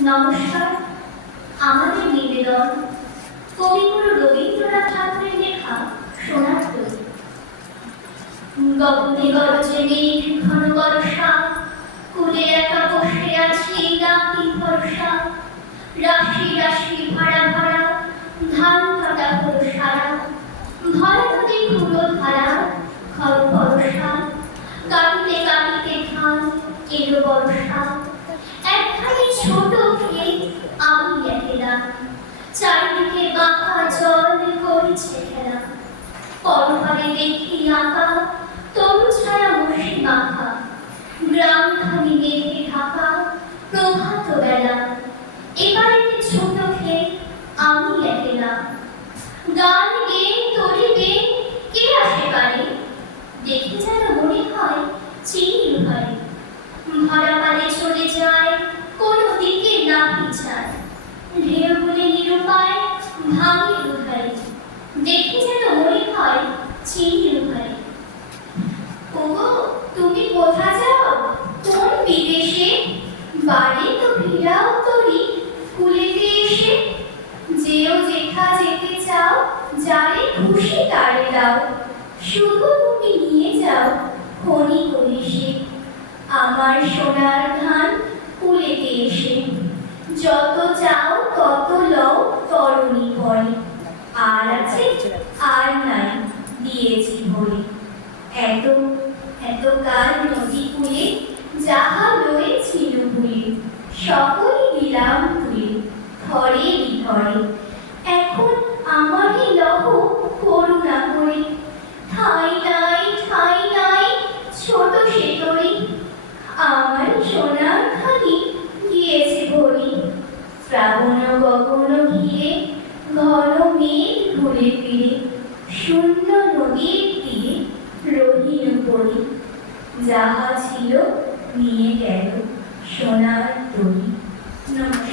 নমস্কার। আমাদের নিবেদন কবিগুরু রবীন্দ্রনাথ ঠাকুরের লেখা সোনার তরী বর্ষা, কুলে একা বসে নাকি ভরসা। রাশি রাশি ভাড়া ভাড়া, ধান কাটা হলো সারা। ভয় নদী ঘুরো ধারা খর বর্ষা কাটিতে কাটিতে ধান এলো বর্ষা। একখানি ছোট চারিদিকে বাঁকা জল করছে খেলা। পরপারে দেখি আঁকা, তরু ছায়া বসে মাখা গ্রামখানি মেঘে ঢাকা প্রভাত বেলা দেখে যেন হয় ওগো, তুমি কোথা যাও? কোন বিদেশে? বাড়ি তো তরি, কুলেতে এসে। যেও যেতে চাও, যারে খুশি তারে দাও। শুধু তুমি নিয়ে যাও, খনি আমার সোনার ধান কুলেতে এসে। যত চাও তত লও তরণী পরে আর আছে আর নাই দিয়েছি ভরে এত এত কাল নদী কুলে যাহা রয়েছিল ভুলে সকলই দিলাম তুলে ঘরে বিঘরে। এখন আমারই লহ করুণা করে, ঠাই নাই ঠাই নাই, ছোট সেতরি। আমার সোনার খানি গিয়েছে ভরি, শ্রাবণ গগন ঘিরে, ঘন মেঘ ঘুরে ফিরে, শূন্য নদীর তীরে। করি যাহা ছিল নিয়ে গেল সোনার তরি নমস্কার।